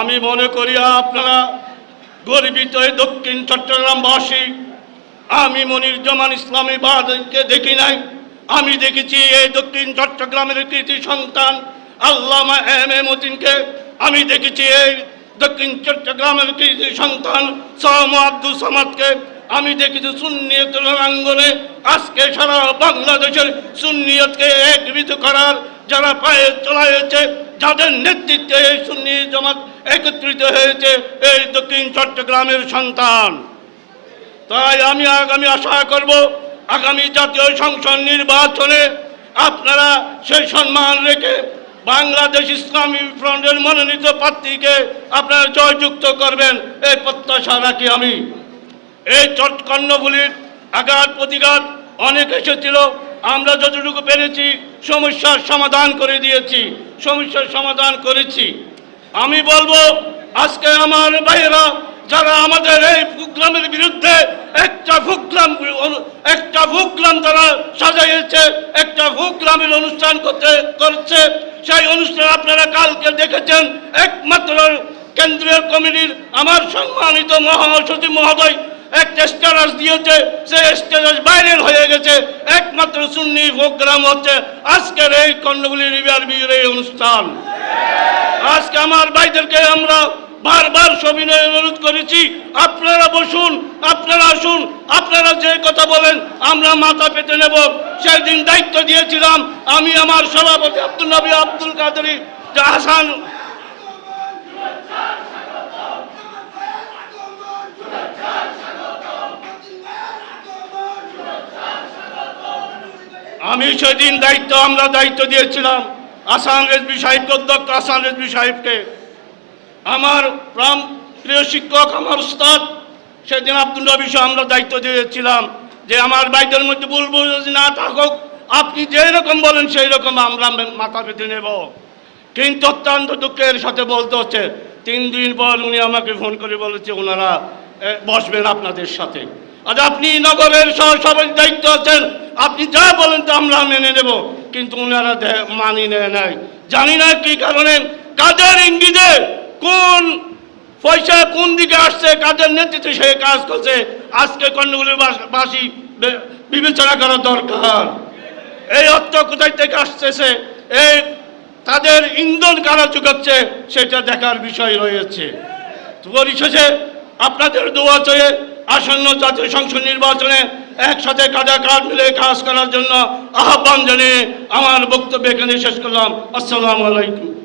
আমি মনে করি আপনারা গর্বিত এই দক্ষিণ চট্টগ্রামবাসী। আমি মনিরুজ্জামান ইসলামী বাদলকে দেখি নাই, আমি দেখেছি এই দক্ষিণ চট্টগ্রামের কৃতি সন্তান আল্লামা এম এ মতিনকে। আমি দেখেছি এই দক্ষিণ চট্টগ্রামের কৃতি সন্তান সাম আব্দুল সামাদকে। আমি দেখেছি সুন্নিয়তের অঙ্গনে আজকে সারা বাংলাদেশের সুন্নিয়তকে একীভূত করার যারা পায়ে চলাইছে, যাদের নেতৃত্বে এই সুন্নি জামাত একত্রিত হয়েছে এই দক্ষিণ চট্টগ্রামের সন্তান। তাই আমি আগামী আশা করব আগামী জাতীয় সংসদ নির্বাচনে আপনারা সেই সম্মান রেখে বাংলাদেশ ইসলামী ফ্রন্টের মনোনীত প্রার্থীকে আপনারা জয়যুক্ত করবেন, এই প্রত্যাশা রাখি আমি। এই কর্ণফুলীর আঘাত প্রতিঘাত অনেক এসেছিল, আমরা যতটুকু পেরেছি সমস্যার সমাধান করে দিয়েছি, সমস্যার সমাধান করেছি। আমি বলবো আজকে আমার ভাইয়েরা যারা আমাদের এই প্রোগ্রামের বিরুদ্ধে একটা প্রোগ্রাম তারা সাজাইছে, একটা প্রোগ্রামের অনুষ্ঠান করছে, সেই অনুষ্ঠান আপনারা কালকে দেখেছেন। একমাত্র কেন্দ্রীয় কমিটির আমার সম্মানিত মহাসচিব মহোদয় একটা স্ট্যাটাস দিয়েছে, সেই স্ট্যাটাস ভাইরাল হয়ে গেছে। একমাত্র সুন্নি প্রোগ্রাম হচ্ছে আজকের এই কর্ণফুলী রিভার ব্রিজের এই অনুষ্ঠান। আজকে আমার ভাইদেরকে আমরা বারবার সবিনয় অনুরোধ করেছি, আপনারা বসুন, আপনারা আসুন, আপনারা যে কথা বলেন আমরা মাথা পেতে নেব। সেই দিন দায়িত্ব দিয়েছিলাম আমি আমার সভাপতি আব্দুল নবী আব্দুল কাদেরী হাসান। আমি সেদিন আমরা দায়িত্ব দিয়েছিলাম আসান রেজভী সাহেবকে, অধ্যক্ষ আসান রেজভী সাহেবকে, আমার প্রিয় শিক্ষক আমার উস্তাদ। সেদিন আব্দুল নবী আমরা দায়িত্ব দিয়েছিলাম যে আমার ভাইদের মধ্যে বলবো যদি না থাকুক, আপনি যেই রকম বলেন সেই রকম আমরা মাথা পেতে নেব। কিন্তু অত্যন্ত দুঃখের সাথে বলতে হচ্ছে 3 দিন পর উনি আমাকে ফোন করে বলেছে ওনারা বসবেন আপনাদের সাথে। আজ আপনি নগরের সভাপতির দায়িত্ব আছেন, আপনি যা বলেন তো আমরা মেনে নেব, কিন্তু ওনারা মানি নেয় নাই। জানি না কি কারণে, কাদের ইঙ্গিতে, কোন পয়সা কোন দিকে আসছে, কাদের নেতৃত্বে সে কাজ করছে আজকে কর্ণফুলীর বাসী বিবেচনা করা দরকার। এই অর্থ কোথায় থেকে আসতেছে, এই তাদের ইন্ধন কারা যোগাচ্ছে সেটা দেখার বিষয় রয়েছে। পরিশেষে আপনাদের দোয়া চেয়ে আসন্ন জাতীয় সংসদ নির্বাচনে একসাথে কাঁধে কাঁধ মিলে কাজ করার জন্য আহ্বান জানিয়ে আমার বক্তব্য এখানে শেষ করলাম। আসসালামু আলাইকুম।